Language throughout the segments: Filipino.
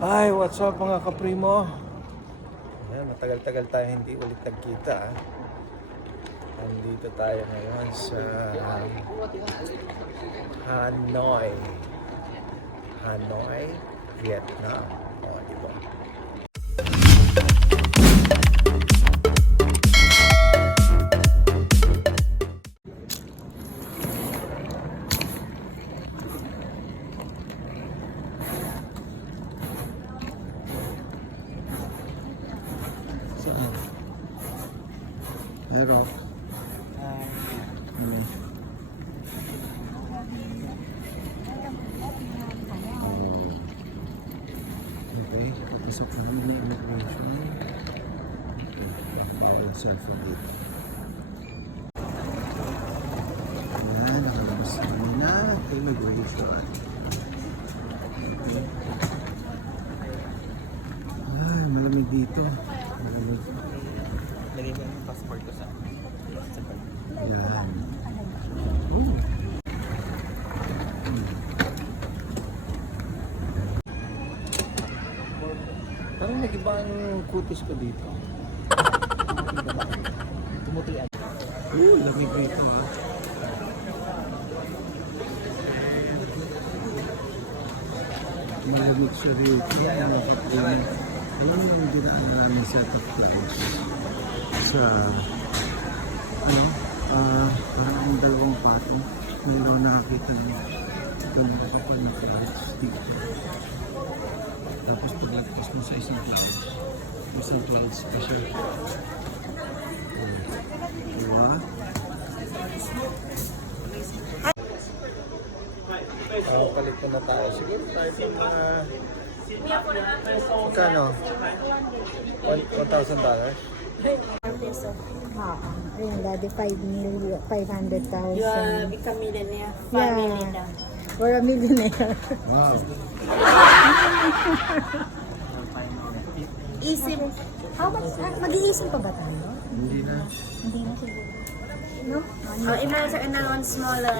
Ay, what's up mga kaprimo? Ayan, matagal-tagal tayo hindi ulit nagkita. Nandito tayo ngayon sa Hanoi. Hanoi, Vietnam. O, diba? Saan? Meron. Okay, kapasok na kami ng immigration. Okay, bawal cellphone dito. Ayan, nakalabas kami na immigration. Okay. Ay, malamig dito. Malamig. Lagay ko yung passport ko sa bag. Ayan. Oh. Parang nag-iba ang kutis ko dito. Tumutuloy. Lamig dito. Malamig siya dito. Alam mo yung dinaan namin set of flights sa parang dalawang pato. Mayroon nakakita ng itong kapal na flights dito. Tapos pagkatapos mo sa isang flights pa siya. Diba? Palit ko na tayo. Siguro tayo pang magkano? $1,000? Peso. Ayun, daddy 500,000. You are become millionaire. Family na. We're a millionaire. Wow. Isip. How much? Mag-iisip pa ba tayo? Hindi na. Hindi na siguro. No? Imagine in one smaller.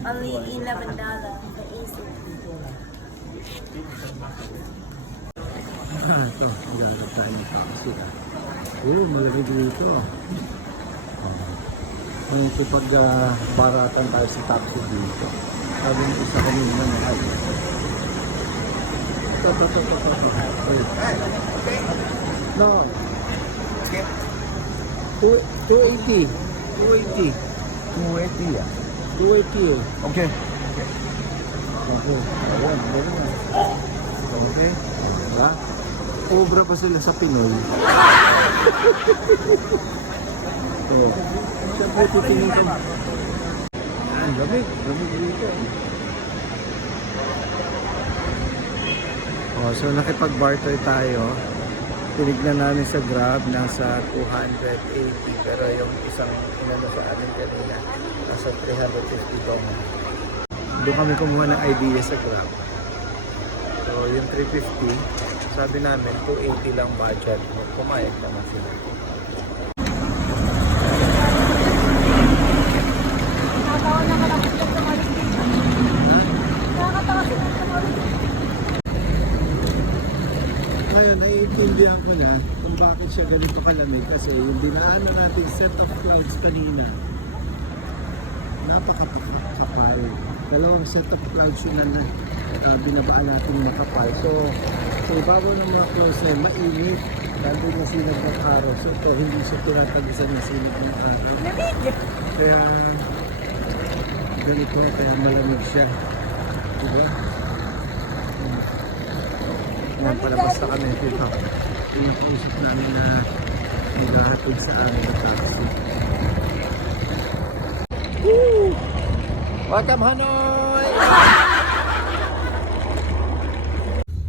Only $11 for easy. Ito, maghanap tayo ng taxi. Malamig dito. Ngayon kapag baratan tayo sa taxi dito. Sabi ng isa kanina na ay. Ito. No. 280. 280. 280 ya. 280 eh. Okay. Okay. Ayan, meron na. Okay. Diba? Obra pa sila sa Pinoy. So, siyempre titingin ko. Ayan, lamig. Lamig dito. Oh, so nakipag-barter tayo. Tinignan namin sa Grab, nasa 280. Pero yung isang inano sa amin kanina, nasa 350 dong. Doon kami kumuha ng idea sa Grab. So yung 350, sabi namin 280 lang budget. Pumayag naman sila. Nakatawa na kalapit lang sa malis dito. Nakakatawa sila sa malis dito. Ngayon, naiintindihan ko na kung bakit siya ganito kalamig kasi yung dinaanan natin set of clouds kanina napakakapal. Dalawang set of clouds yun na binabaan natin makapal. So, sa ibabaw ng mga clouds na mainit. Nandun na sinag ng araw. So, ito hindi siya tinatagisan ng sinag ng araw. Kaya, ganito, kaya malamig siya. Diba? Ngayon, palabas na kami dito. Pinisip namin na maghahatid sa amin ng taxi. Woo! Welcome Hanoi!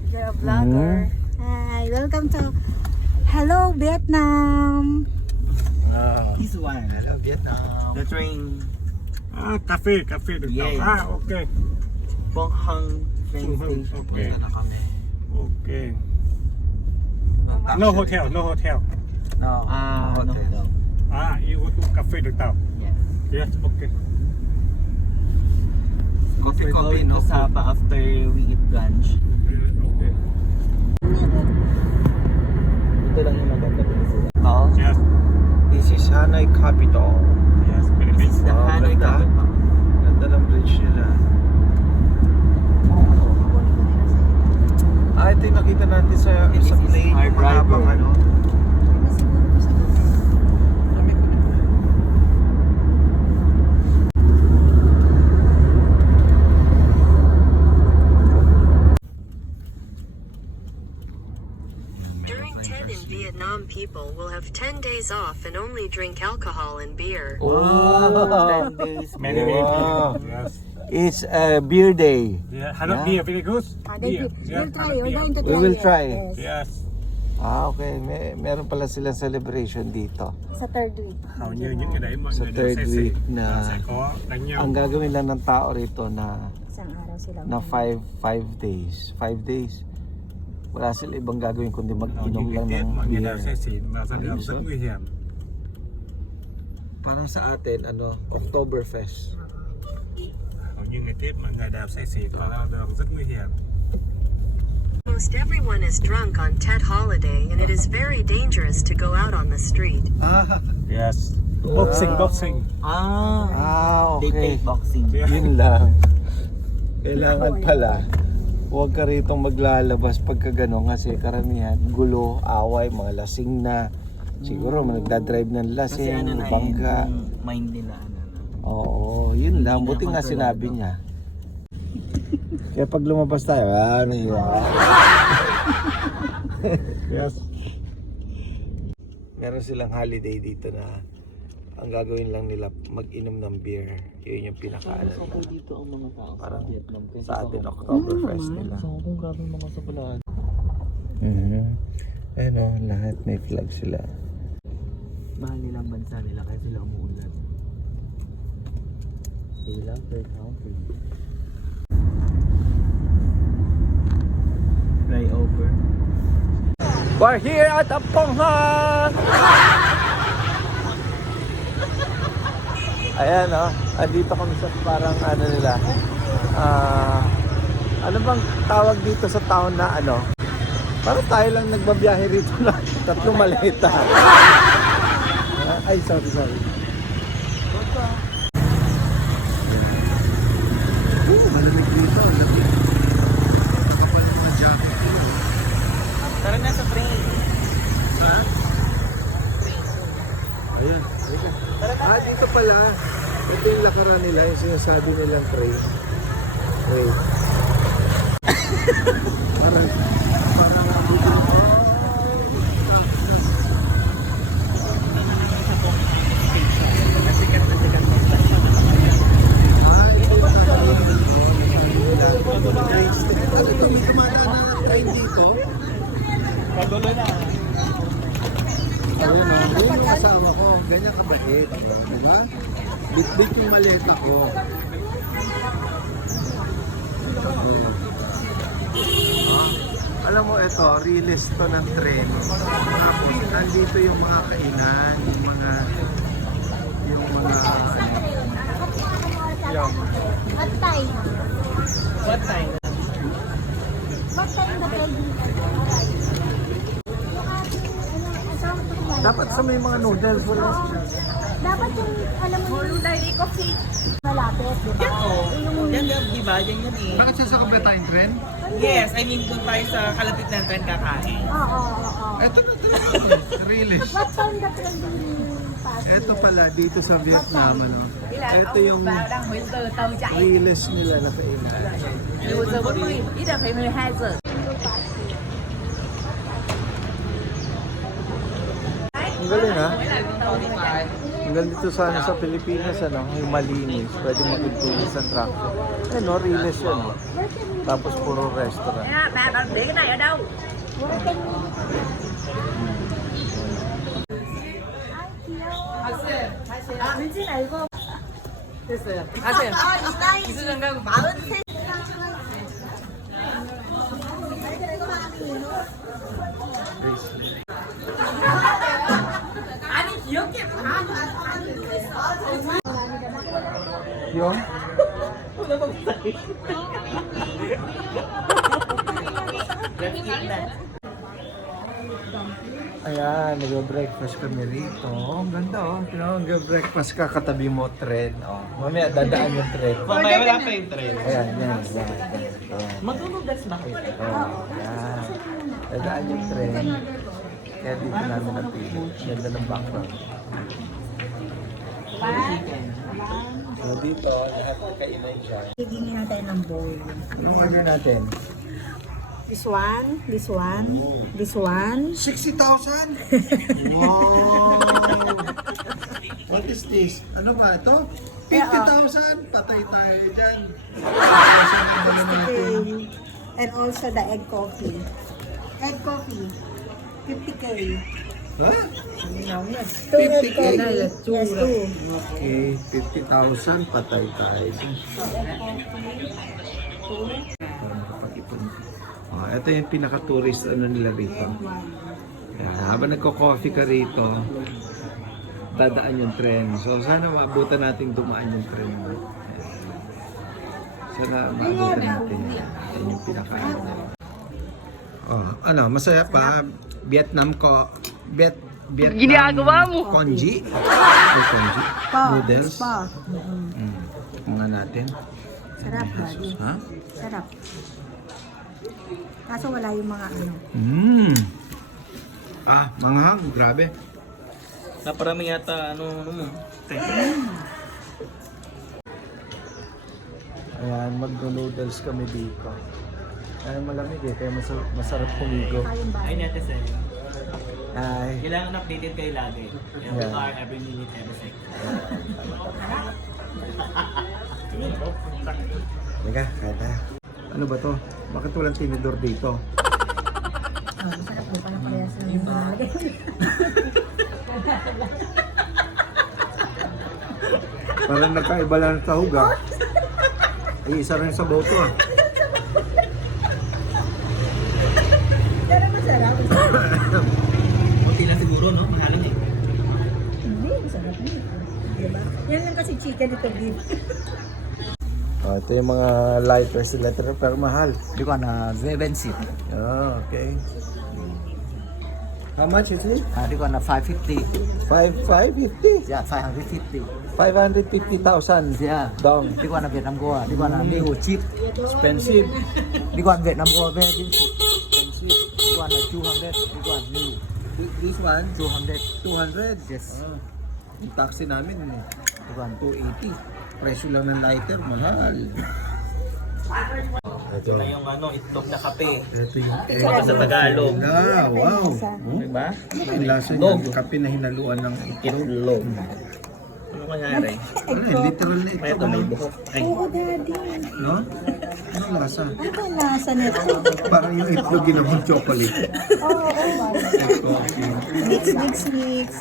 You're a vlogger. Hi, welcome to Hello Vietnam. This one. Hello, Vietnam. The train. Cafe được Yes. tao. Ok. Bong Hang train Bong Hang, station. okay. Punta na kami. Ok. No hotel, no hotel. No. no hotel. You go to cafe được tao. Yes. Yes, okay. We're going to Sapa after we eat lunch. Hanoi capital. Yes, Philippines. The Hanoi ganda. capital. Ganda ng bridge nila. Ito yung nakita natin sa This is plane. our Yung mahabang driver. ano. Dami ko na. During TED in Vietnam, people will have 10 days off and only drink alcohol and beer. Oh, 10 days. Many, Wow. many. Yes. It's a beer day. Yeah, Hanoi beer, very good. They Beer. will try. Hanoi We're beer. going to try. We will it. try. Yes. Yes. Okay. Meron pala silang celebration dito. Sa third week. Hầu như những cái đấy mọi Sa người đều third sẽ week xỉ na- và sẽ có đánh nhau. Ang gagawin lang ng tao rito na Isang araw sila. na 5 days. 5 days. Wala sila ibang gagawin kundi Hầu như mag-inom cái lang tiết ng mọi người đều sẽ beer. xỉ và ra đường rất nguy hiểm. Parang sa atin, Oktoberfest. Hầu như ngày tiết mọi người đều sẽ xỉ và ra đường rất nguy hiểm. Most everyone is drunk on TED holiday and it is very dangerous to go out on the street. Yes. Boxing, boxing. They play Okay. boxing. Yeah. Yun lang. Kailangan pala, huwag ka ritong maglalabas pagka gano'n kasi karamihan, gulo, away, mga lasing na. Siguro nagdadrive ng Kasi lasing, ano na bangga. yung mind nila. Oo, yun lang. Buti nga sinabi niya. Kaya pag lumabas tayo, ano yun? Yes. Meron silang holiday dito na ang gagawin lang nila mag-inom ng beer. Yun yung pinaka-ano nila. Dito ang mga tao Parang Vietnam. sa atin, Oktoberfest nila. So, kung grabe mga sa pala. Ayun o, lahat may flag sila. Mahal nila ang bansa nila kaya sila umuulan. They love their country. Flyover. We're here at Aponghan! Ayan o, andito kami sa parang ano nila. Ano bang tawag dito sa town na ano? Parang tayo lang nagbabiyahe rito na tatlong maleta. Ay, sorry. Malamig dito, malamig. Kapalit na jacket. Tara na sa train. Ayan. Dito pala. Ito yung lakaran nila, yung sinasabi nilang train. Parang ano ito, may tumadaan na train dito? Pagulo na. Ayun o, yun yung kasama ko. Ganyan kabait. Diba? Bit-bit yung maleta ko. Alam mo ito, release to ng tren. Tapos nandito yung mga kainan, yung mga What time? What time? What time na kayo dito? dapat sa may mga noodles wala. Dapat yung, alam mo yung coffee. Malapit, di ba? Yan, di ba? Yan eh. Bakit sasakab na tayong tren? Yes, I mean kung tayo sa kalapit ng trend kakain. Oo. Ito na talaga. Release. What time na kayo pass? Ito pala dito sa Vietnam ano. Ito yung release nila na kainan. Ang galing ha? Ang galing dito sana sa Pilipinas ano, yung malinis, pwede mag-tuloy sa traffic. Eh no, release yun. No? Tapos puro restaurant. 됐어요. 가세요. 기수장관 Yung? Let's eat that. Ayan, nag-breakfast kami rito. Ang ganda oh. Nag-breakfast ka, katabi mo tren. Oh. Mamaya dadaan yung tren. Mamaya wala pa yung train. Ayan, yan. Matulugas na kayo. Oh, yan. Dadaan yung tren. Kaya dito namin napili. Ganda ng background. So dito, lahat ng kainan dyan. Higingin natin ng bowl. Anong order natin? This one, this one, this one. 60,000? Wow! What is this? Ano ba ito? 50,000? Patay tayo dyan. 60K. And also the egg coffee. Egg coffee. 50K. Ha? 2 egg 50K? coffee. Yes, 2. Okay, 50,000 patay tayo dyan. Para makapag-ipon. Oh, ito yung pinaka-tourist ano nila rito. Ayan, habang nagko-coffee ka rito, dadaan yung tren. So sana maabutan natin dumaan yung tren. Ayan. Sana maabutan natin. Ayan yung pinaka- Oh, ano, masaya pa. Vietnam ko. Vietnam ginagawa mo. Congee. Ay, congee. Noodles. Pa. Mga natin. Sarap, daddy. Ha? Sarap. Kaso wala yung mga ano. Ah, manghang. Grabe. Naparami yata ano mo. Ayan, mag-noodles kami dito. Ay, malamig eh, kaya masarap pumigo. Ay natin sa'yo. Ay, Kailangan updated kayo lagi. Every hour, every minute, every second. Teka, kaya. Ano ba to? Bakit walang tinidor dito? Masarap mo pala parehas lang yung nalagay. Parang nagkaiba lang ng sahog ah. Ay, isa rin sa boto ah. Pero masarap. Kunti lang siguro, no? Mahalang eh. Hindi, masarap na. Diba? Yan lang kasi chicken ito beef. Oh, ito yung mga lighters sila pero mahal. Di ko na 70. Oh, okay. How much is it? Di ko na 550. 550? Yeah, 550. 550,000. Yeah. Dong. Di ko na Vietnam Goa. Di ko na new cheap. Expensive. Di ko na Vietnam Goa very expensive. Di ko na 200. Di ko na new. This one? 200. 200? Yes. Oh. Yung taxi namin, Di ko na 280. Presyo lang ng lighter, mahal. Ito lang yung ano, itlog na kape. Ito yung Baka sa Tagalog. Ah, wow. Diba? Ang lasa niya, yung kape na hinaluan ng Itlog. Ano kanyari? ano yun, literal na ito. Ito may buhok. Ay, Oo, daddy. No? Anong lasa? Ano ba ang lasa nito? Parang yung itlog ginawang chocolate. Oo. Coffee. Mix.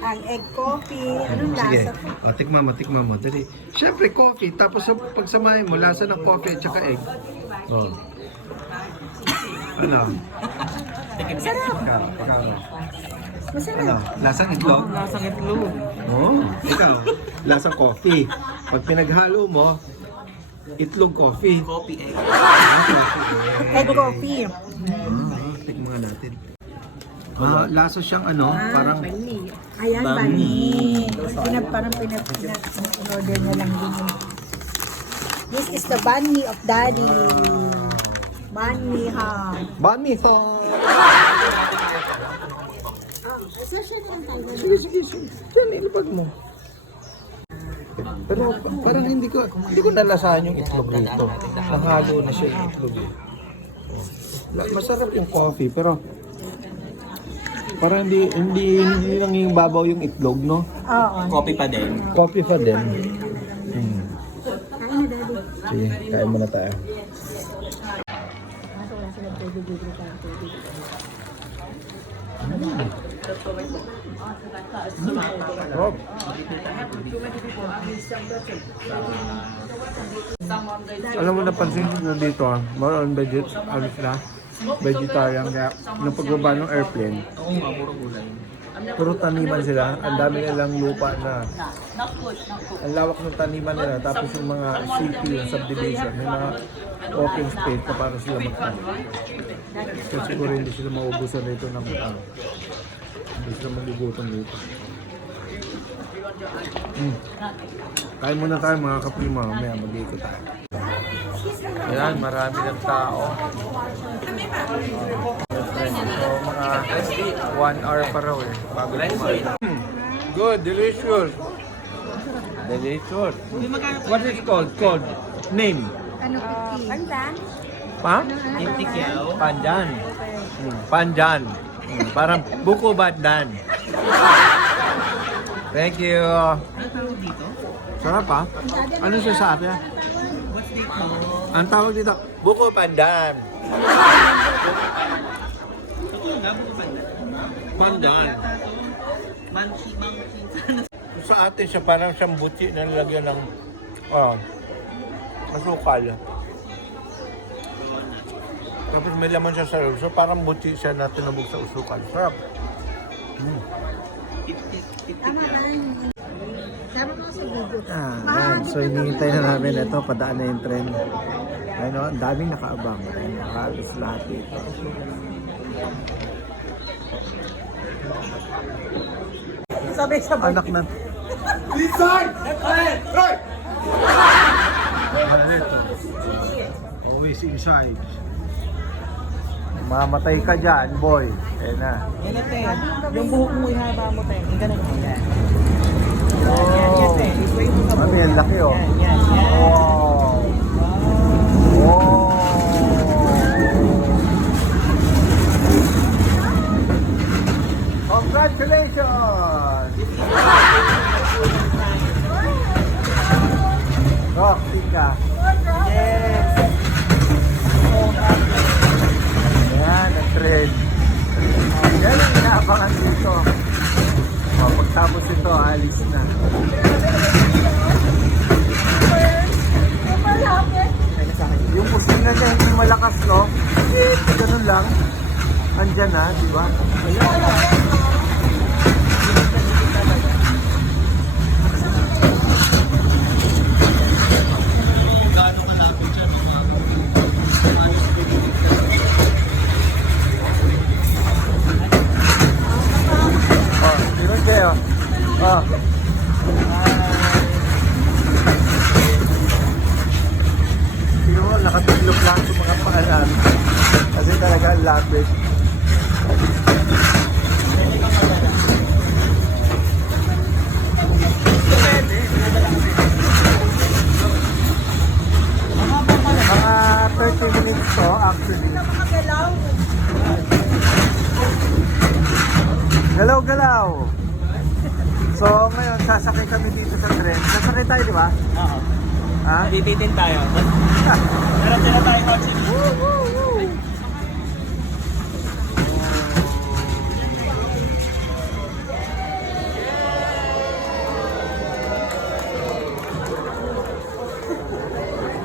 Ang egg coffee. Anong Sige, lasa? o, tikman mo. Dali. Siyempre, coffee. Tapos pagsamahin mo, lasa ng coffee at saka egg. Oh. Ano? Masarap. Ano? Masarap. Lasang itlog? lasang itlog. Oo. Ikaw, lasang coffee. Pag pinaghalo mo, itlog coffee. Coffee egg. Egg coffee. Tikman natin. Lasa siyang ano, parang Ayan, bani. Parang pinag-order niya lang din. This is the banh of daddy. Banh mi ha. bami ho. Sige. Diyan, ilapag mo. Pero parang hindi ko nalasahan yung itlog rito. Nahalo na siya yung itlog. Masarap yung coffee, pero parang hindi lang yung babaw yung itlog, no? Oo. Coffee pa din. Coffee pa din. Sige, kain muna tayo. Rob. Alam mo, napansin ko dito, more on vegetarian, kaya nung pagbaba ng airplane, Oo nga, puro gulay. puro taniman sila, ang dami nilang lupa na, ang lawak ng taniman nila, tapos yung mga city, yung subdivision, may mga open space na para sila magtanim. So siguro hindi sila maubusan dito ng Hindi sila magugutom dito. Kain muna tayo mga kaprima. Mamaya mag-iikot tayo. Ayan, marami ng tao. So, mga 1 hour pa raw eh. Bago kumain. Good, delicious. Delicious. What is called? Called? Name? Pandan. Pa? Pandan. Pandan. Parang buko badan. Thank you. Sarap pa? Ano siya sa atin? Ang tawag dito, buko pandan. Pandan. Sa atin siya parang siyang buti na nilagyan ng asukal. Tapos may laman siya sa loob. So parang buti siya na tinubog sa usukal. Sarap. Tama na yun. Tama mo sa video. So hinihintay na namin ito. Padaan na yung tren. Ayun o, ang daming nakaabang. Nakaabis lahat dito. Sabay-sabay. Anak na. Always inside. Mamatay ka dyan, boy. Ayun na. Yan na, te. Yung buhok mo ihaba mo, te. Yung ganun mo. Yan. Oh. Yan, te. Ipray mo sa Mami, ang laki oh. Yan. Wow. Wow. Congratulations! Oh, tika. Yes. Ayan, nag-trend. Yan ang inaabangan dito. Oh, pagtapos ito, alis na. Yung kusina niya hindi malakas, no? Eh, ganun lang. Andyan na, di ba? Oh, sino kayo? Oh. Sino mo, nakatiglop lang sa mga paanan. Kasi talaga ang lapit. Mga 30 minutes to actually. Galaw-galaw. So ngayon sasakay kami dito sa tren. Sasakay tayo, di ba? Oo. Ha? Bibitin tayo. Meron sila tayo couch.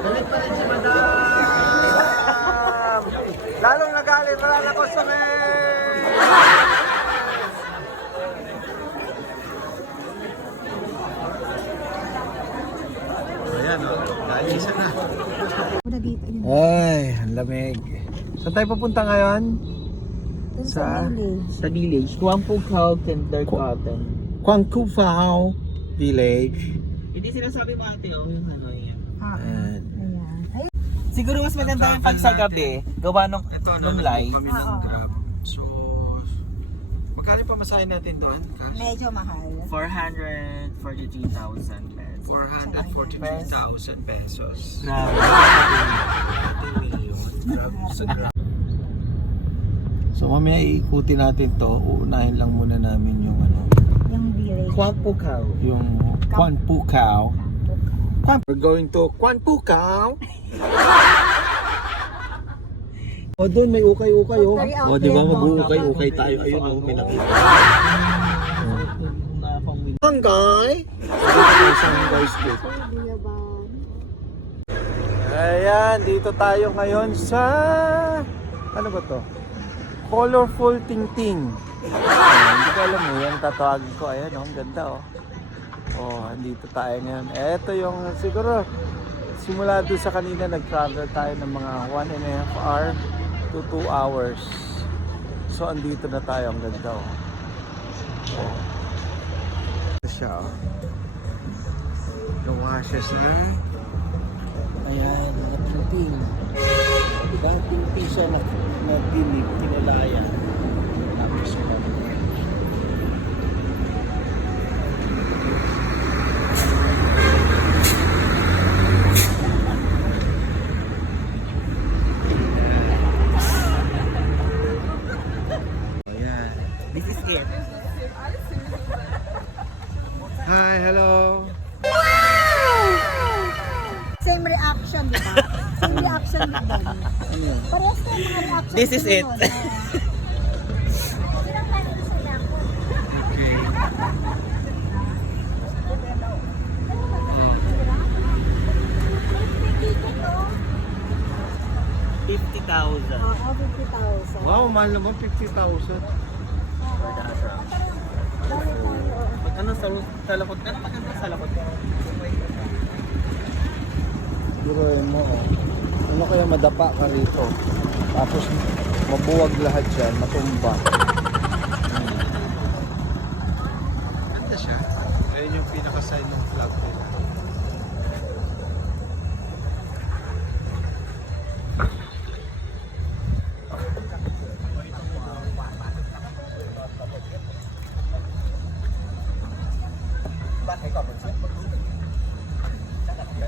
Galit pa rin si Madam! Lalong nagalit, wala na customer! Ayan o, naalisa na. Ay, ang lamig. Saan tayo papunta ngayon? Sa Sa village. Kuampukhaw Kindergarten. Kwangkufao Village. Hindi sinasabi mo ate, oh, yung ano yan. Ayan. Siguro mas maganda yung pag sa gabi, gawa nung light. Kami ng Grab. So, magkano pa masahin natin doon? Medyo mahal. 443,000 pesos. 443,000 pesos. Grabe. So mamaya iikutin natin to. Uunahin lang muna namin yung ano, Yung village. Kuampukhaw. yung Kwan Pukao. We're going to Kwan Pukao. O doon may ukay-ukay oh. O di ba mag-uukay-ukay tayo. Ayun oh, may nakita. Sanggay. Sanggay Street. Ayan, dito tayo ngayon sa ano ba to? Colorful Tingting. Hindi ko alam eh, yung tatawagin ko. Ayan oh, ang ganda oh. Oh, andito tayo ngayon. Ito yung siguro simula doon sa kanina nag-travel tayo ng mga 1.5 hour to 2 hours. So andito na tayo, ang ganda oh. Ito siya, oh. Yung washes na. Ayan, nakating. Dating piso na dinig, kinalayan. Tapos pa. Ayan. This is it. Hi, hello. Same reaction, di ba? Same reaction ni Daddy. Ano yun? Parehas na yung mga reaction. This is it. Okay. 50,000. Oo, 50,000. Wow, mahal naman 50,000. Pag ano sa lakot ka, pag ano sa lakot ka. Biruin mo, oh. Ano kaya madapa ka rito? Tapos mabuwag lahat yan, matumba. Ganda siya. Ayun yung pinaka-sign ng flag nila.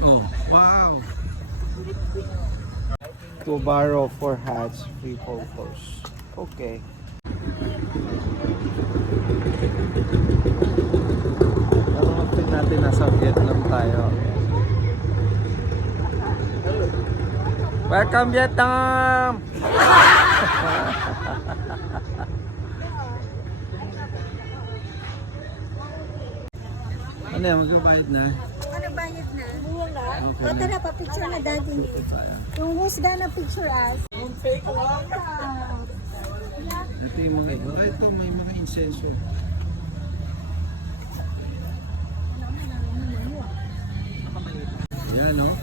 Oh, wow! To borrow 4 hats, free photos. Okay. Ang natin nasa Vietnam tayo. Welcome Vietnam! Ano yan, magkabayad na? Ano bayad na? Wala. O tara, pa-picture na Daddy. Yung husga na picture us. Ito yung mga iba. Ito, may mga insenso. Yan, no?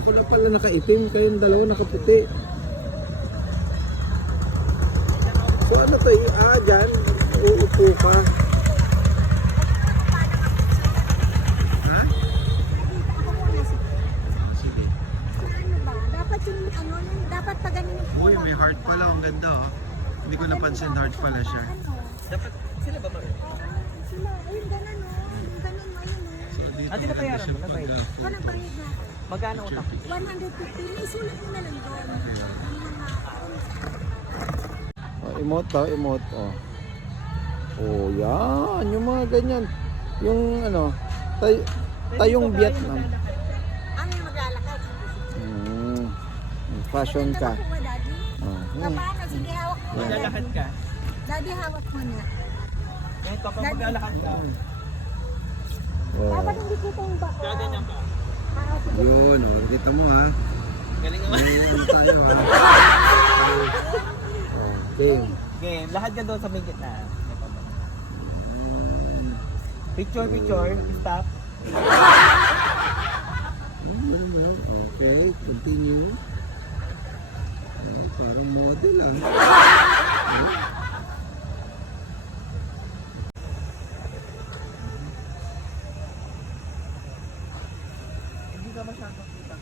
Ako na pala nakaitim, kayong dalawa nakaputi. So ano to? Dyan, uupo ka. Ha? Sige. Ano ba? Dapat yung ano, dapat pag ganun yung Uy, may heart pala. Ang ganda, oh. Hindi ko napansin heart pala siya. Dapat sila ba maroon? Sila, ayun ganun o. Yung ganun mo, ayun o. So, dito Ah, tinabayaran mo, nabayad. O, nagbayad na ako. Magkano utang? 150. May sulat mo na lang doon. Oh, emote, oh, emote, oh. Oh, yan. Yung mga ganyan. Yung ano, tayong Vietnam. Ano yung maglalakad? Fashion ka. Ako mo, Daddy. Oh, Paano? Sige, hawak mo. Maglalakad ka. Daddy, hawak mo na. Ngayon kapag maglalakad ka, oh. Dapat hindi kita yung bako. gaganyan ka. Yun, oh. Kita mo, ha. Galing naman. May ano tayo, ha. Okay. Okay, lahat ka doon sa may gitna. Picture, picture, stop. Okay, continue. Parang model, ah. Hindi ka masyadong kita.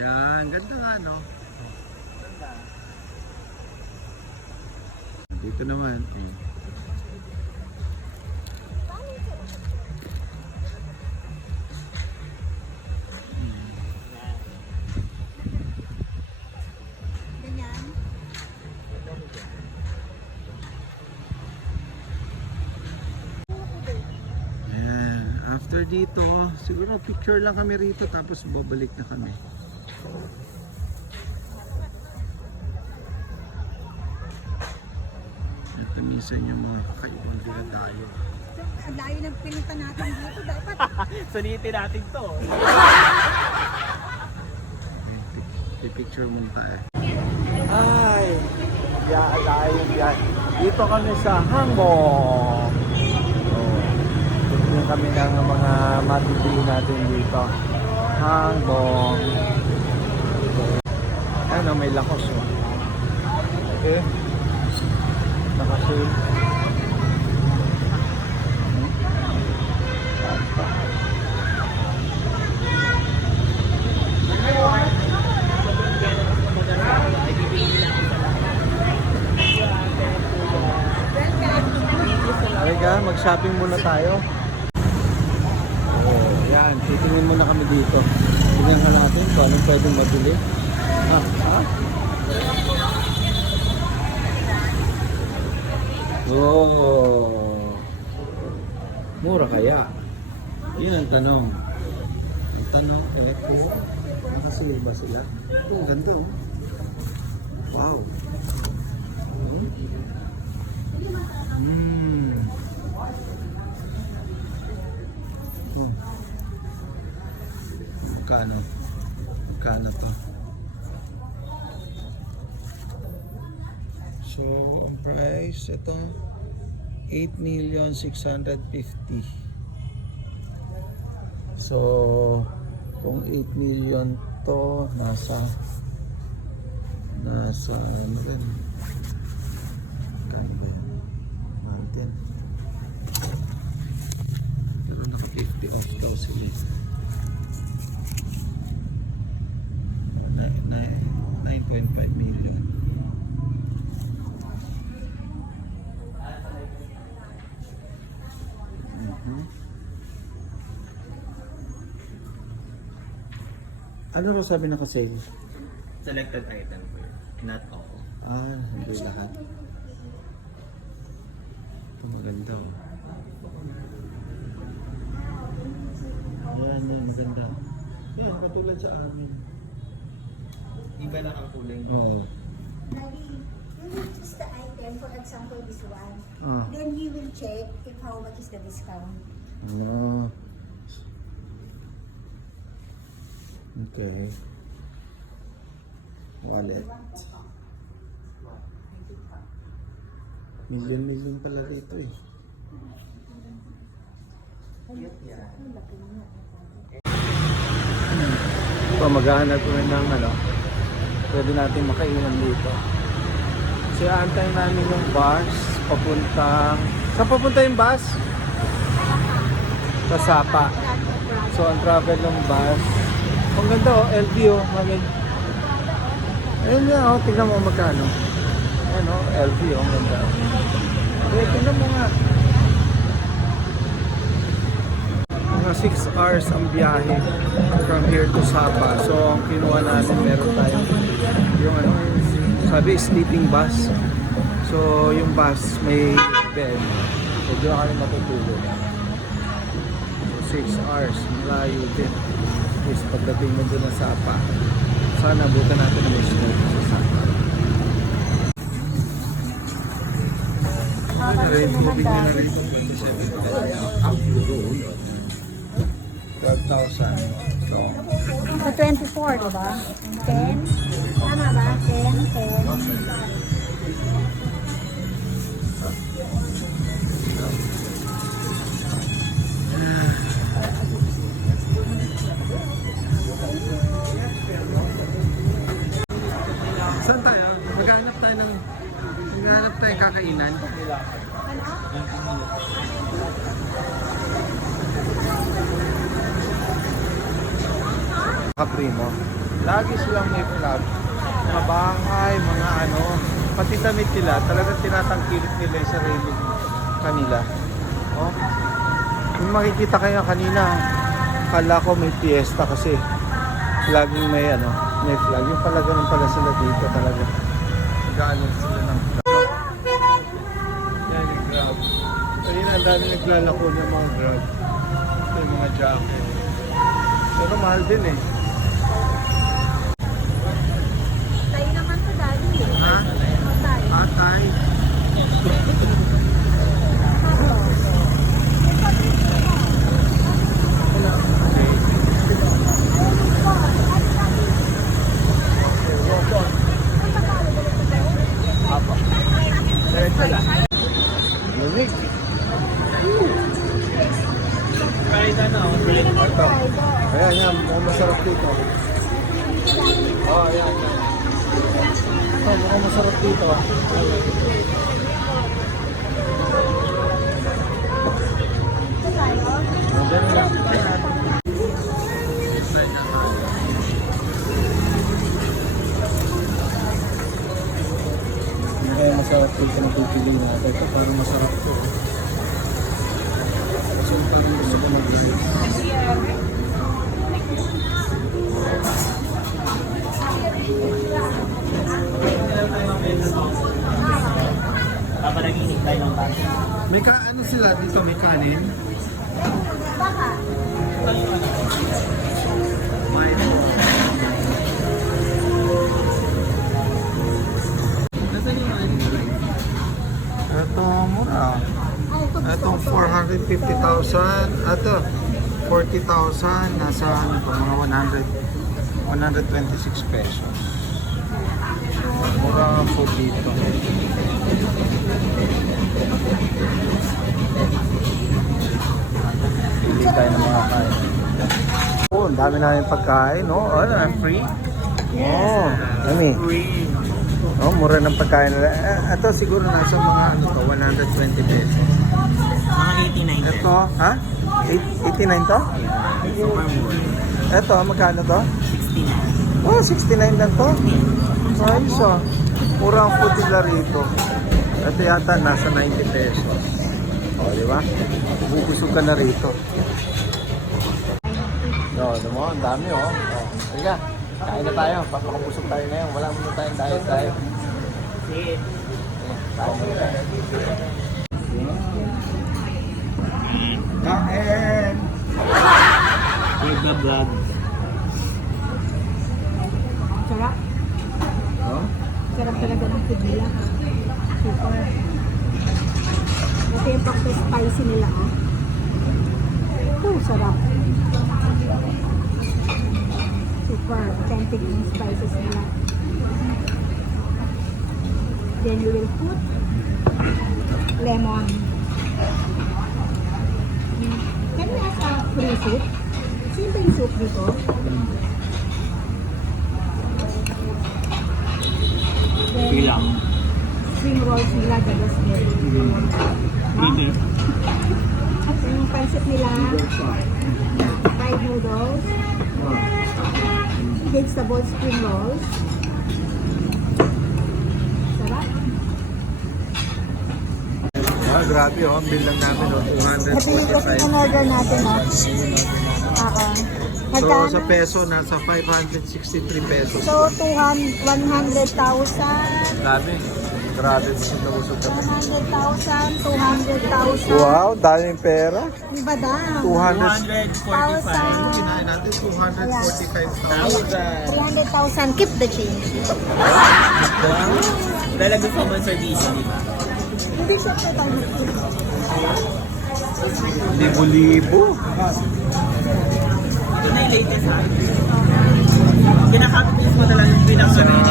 Yan, ganda nga, no? Dito naman. Ganyan. Ayan, after dito, siguro picture lang kami rito tapos babalik na kami. Ito minsan yung mga kakaibang dinadayo. Ang layo ng pinunta natin dito. Dapat Sulitin natin to. Pipicture muna tayo. Ay, layo yan. Dito kami sa Hangong. Tignan kami ng mga matibili natin dito. Hangbong. Ano, may lakos oh. Okay. Nakasil. Halika, mag-shopping muna tayo. Oh, yan. Titingin muna kami dito. Tingnan ka natin kung anong pwedeng mabili. Ha? Oh. Mura kaya? Yan ang tanong. Ang tanong, kung nakasil ba sila? Ang ganda oh. Wow. Oh. Magkano? Magkano to? So, ang price, ito, 8,650,000. So, kung 8 million to, nasa, ano rin? Kano ba yan? Mountain. Pero naka 50 off daw sila. 9.5 million. Ano raw sabi naka-sale? Selected item po yun. Not all. Hindi lahat. Ito maganda oh. Yan, maganda. Yan, katulad sa amin. Iba na ang kulay. Oo. You will choose the item, for example, this one. Ah. Then you will check if how much is the discount. Ano? Okay. Wallet. Million pala dito eh. So, maghahanap kami ng ano, pwede natin makainan dito. Kasi aantayin namin yung bus papuntang... Saan papunta yung bus? Sa Sapa. So, ang travel ng bus. Ang ganda oh, LV oh. Ayun nga oh, tignan mo magkano. Ayun oh, LV oh, ang ganda. Okay, tignan mo nga. Mga 6 hours ang biyahe from here to Sapa. So, ang kinuha natin, meron tayong yung ano, sabi sleeping bus. So, yung bus may bed. So, doon kami matutulog. So, 6 hours, malayo din. Is pagdating mo doon na Sapa. Sana bukan natin na may snow sa Sapa. Moving na rin ito, 12,000. So, Sa 24, diba? 10? Tama ba? 10, 10. saan tayo? Maghanap tayo kakainan. Kaprimo. Lagi silang may vlog. Mga bahay, mga ano. Pati damit nila, talagang tinatangkilik nila yung sarili kanila. Oh. Kung makikita kayo kanina, kala ko may fiesta kasi laging may ano, may flag. Yung pala ganun pala sila dito talaga. Gaano sila ng vlog. Yan yung grab. Kanina ang dami naglalako ng mga grab. Ito yung mga jacket. Pero mahal din eh. Tayo naman sa dali. Ha? Atay. Lamig. Ito. Ayan, yan. Mukhang masarap dito. Oh, ayan, yan. Ito, mukhang masarap dito. Hindi kaya masarap dito na pipili natin. Ito parang masarap to. Kasi parang gusto ko mag-live. May ano sila dito, may kanin? Ito mura. Ito 450,000. Ito 40,000. Nasa ano pa, mga 126 pesos. Mura ang food dito. Pili tayo ng mga kain. Oh, ang dami namin pagkain, no? Ano, free? Oh, dami. Oh, mura ng pagkain nila. Ito siguro nasa mga ano to, 120 pesos. Mga 89. Ito, ha? 89 to? Ito, magkano to? 69. Oh, 69 lang to. Ayos ah. Mura ang food nila rito. Ito yata nasa 90 pesos. O, di ba? Bubusog ka na rito. No, alam mo, ang dami oh. Sige, kain na tayo. Papakabusog tayo ngayon. Wala muna tayong diet tayo. Sige. Kain na tayo. Kain! With the vlog. Sarap. Oh? Sarap talaga ng food nila. Super. Ito yung pagka-spicy nila, oh. Ito, sarap. Super. Authentic yung spices nila. Then you will put lemon. Can we ask a free soup? Simple yung soup dito. Bilang. Spring rolls nila, gagas din. Either. At yung pancit nila, fried noodles, vegetable spring rolls. Sarap. Ah, grabe oh. Ang bill lang namin oh. Ito yung kasi 245. in-order natin, no? Oo. So Magkano? sa peso, nasa 563 pesos. So, 100,000. Grabe. Grabe. Busog na kami. 100,000, 200,000. Wow, daming pera. Ang bada. 245. Kinain natin 245,000. 300,000. Keep the change. Lalagay ko man service, di ba? Hindi siya total. Libo-libo. Ito na yung latest ha. Kinakapit mo na lang yung bilang Sa kami. ano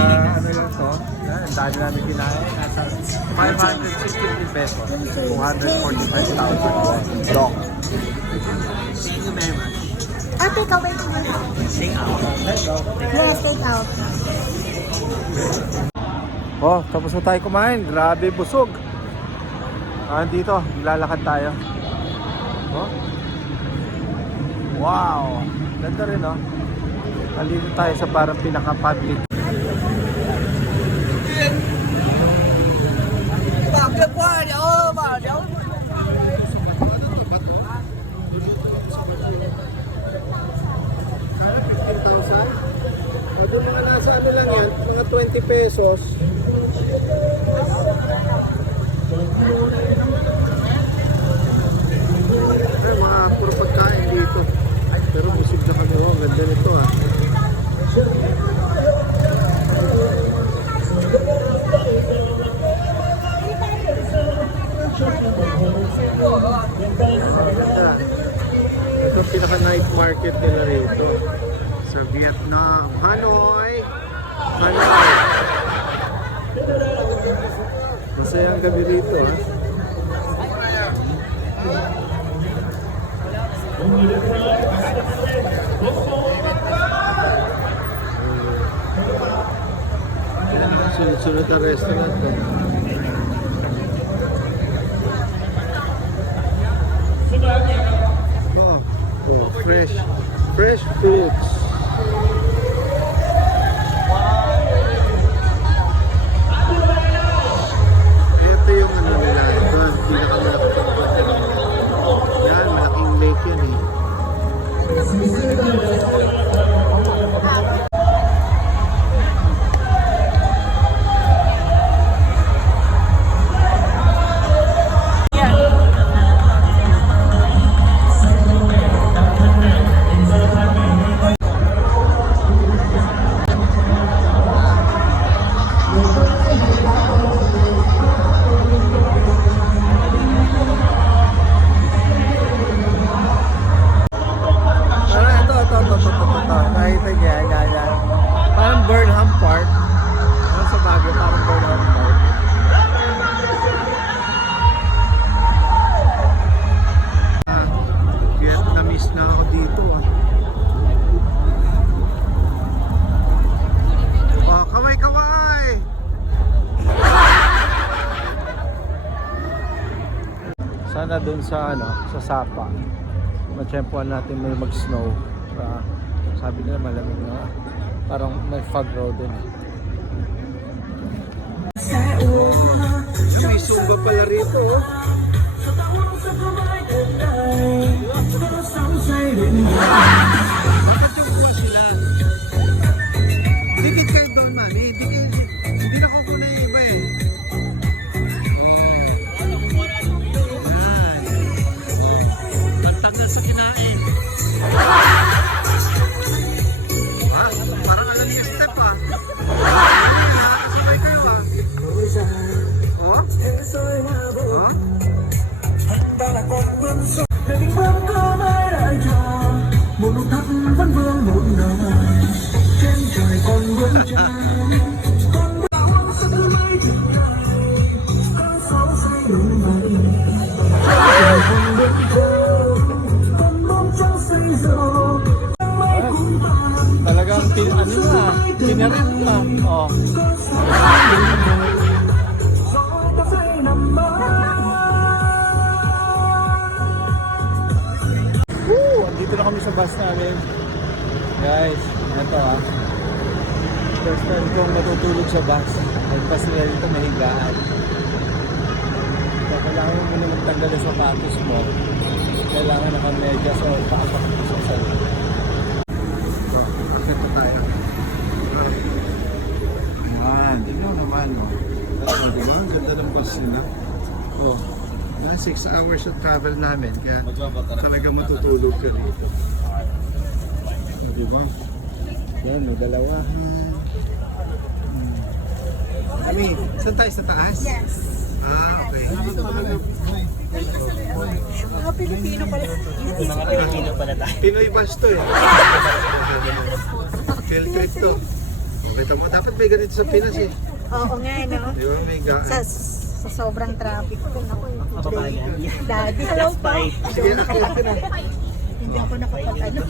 lang to? Yan, ang dami namin kinain. Nasa 563 pesos. 245,000. Dong. Thank you very much. Take away to me. Take out. Yes, take out. Oh, tapos na tayo kumain. Grabe, busog. Dito, lalakad tayo. Oh. Wow. Ganda rin, oh. Nandito tayo sa parang pinaka-public. Doon mga nasa ano lang yan, mga 20 pesos. Ay, mga puro pagkain dito. Pero busog na kami, oh. Ganda nito ah. Ganda. Ito ang pinaka-night market nila rito sa Vietnam. Hanoi! Hanoi! Masaya ang gabi rito ha. Sunod-sunod na restaurant to. Oh, fresh fruits. Ito yung ano nila, ito ang pinakamalaki ng hotel. Yan, malaking lake yan eh. Ito. Nakita niya, yan. Parang Burnham Park. Ano sa Baguio, parang Burnham Park. Kaya na-miss na ako dito ah. Oh, kaway! Sana dun sa sa Sapa. Matsyempohan natin may mag-snow. Sabi nila malamig na. Parang may fog road din eh. May sumba pala rito oh. Bakit yung pool sila? Dikit kayo doon man eh. Hindi na kukuna yung iba eh. Magtagal sa kinain. Parang alam niya step ah. Sabay kayo ah. Oh? Oh? Talagang tinarin na. Oh. Andito na kami sa bus namin. Guys, ito ah. First time kong matutulog sa bus. Nagpas nila dito mahigaan. Kaya kailangan mo muna magtanggal sa sapatos mo. Kailangan naka-medyas o paapak sa salo. Ito tayo. Yan, tingnan naman oh. Diba? Ang ganda ng bus nila. Oh. 6 hours of travel namin kaya talaga matutulog ka rito. Diba? Yan, may dalawahan. Ami, saan tayo sa taas? Yes. Okay. Mga Pilipino pala. Mga Pilipino pala tayo. Pinoy bus to eh. Field trip to. Kita mo, dapat may ganito sa Pinas eh. Oo nga, no? Di ba may Sa sobrang traffic ko. Daddy, hello po. Sige, nakaulit ka na. Hindi ako nakapag-ano.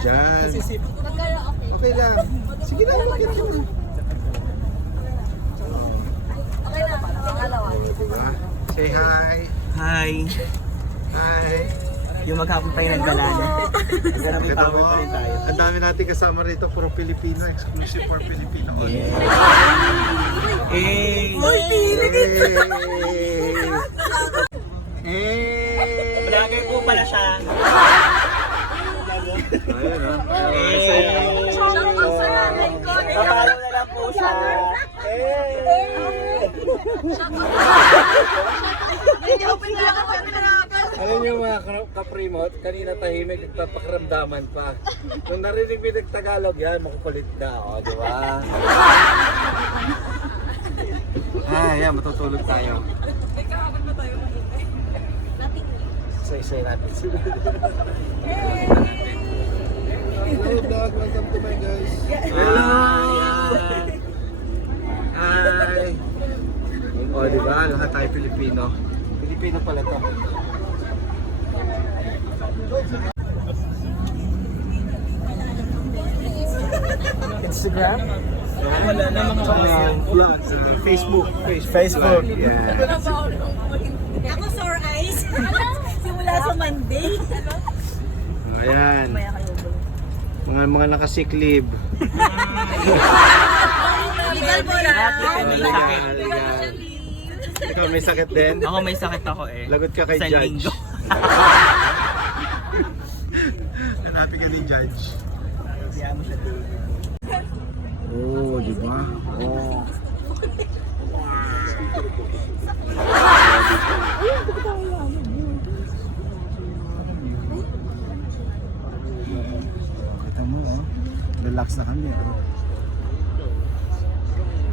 Diyan. Okay lang. Sige na, okay lang. Say hi. Hi! Hi. Yung maghapon tayo ng Galana. Hanggang may Kita power mo, pa rin tayo. ang dami natin kasama rito, puro Pilipino, exclusive for Filipino. Yeah. Eh! Vlogger po pala siya. Ayun ah. Papalo na lang po siya. Alam niyo mga kaprimot, kanina tahimik, nagpapakiramdaman pa. Nung narinig mo nagtagalog yan, makukulit ka, o, di ba? Yan, matutulog tayo. Isa-isay natin sila. Hello vlog, welcome to my guys. Hello! Hi! O, di ba? Lahat tayo Pilipino. Pilipino pala to. Instagram? Wala na mga vlog. Facebook. Facebook. Yeah. Ako sore eyes. Simula sa Monday. Ayan. Mga nakasick leave. Legal mo na. Ikaw may sakit din? Ako may sakit ako eh. Lagot ka kay Isang Judge. linggo. Hanapin ka ni Judge. Oh, di ba? Oh. Kita mo, oh. Relax na kami, oh.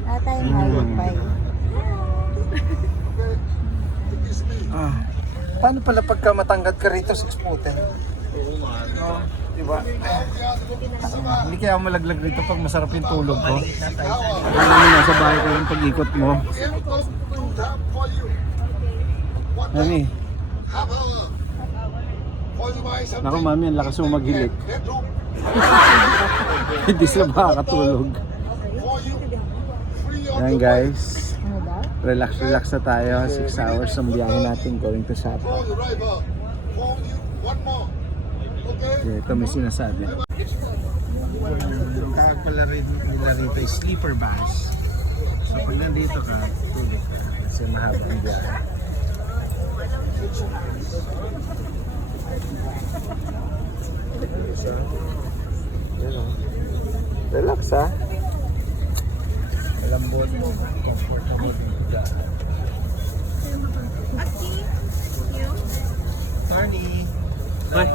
Tatay halupay. Ah, paano pala pagka matangkad ka rito, 6'10"? No, di ba? Hindi kaya malaglag rito pag masarap yung tulog ko. Alam mo, nasa bahay ka lang pag-ikot mo. Mami. Naku mami, ang lakas mo maghilik. Hindi sila makakatulog. Yan guys. Relax na tayo. 6 hours ang biyahe natin going to Sapo. Okay, ito may sinasabi. Yung tawag pala rin nila rito ay sleeper bus. So pag nandito ka, tulog ka. Kasi mahaba ang biyahe. Relax ha. Malambot mo. Comfortable din ka. Honey. Hi.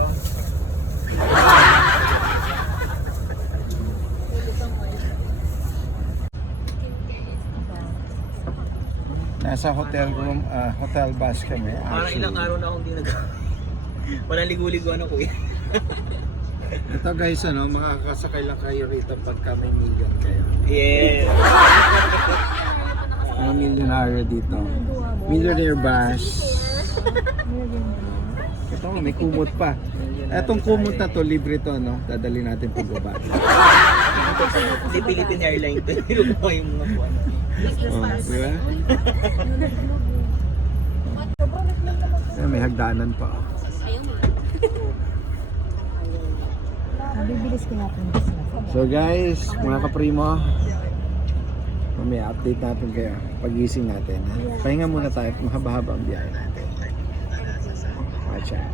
Nasa hotel room, hotel bus kami. Parang ilang araw na akong di nag... Walang ligo-ligo ano kuya. Ito guys, ano, makakasakay lang kayo rito pagka may million kayo. Yeah. Mga millionaire dito. Millionaire bus. Ito nga, may kumot pa. Etong kumot na to, libre to, no? Dadali natin pagbaba. Hindi Philippine Airlines. Pero ko yung mga buwan. Oh, di ba? Ayan, may hagdanan pa. Nabibilis ko natin. So guys, mga kaprimo, may update natin kayo pagising natin. Pahinga muna tayo, mahaba-haba ang biyahe natin. Watch out.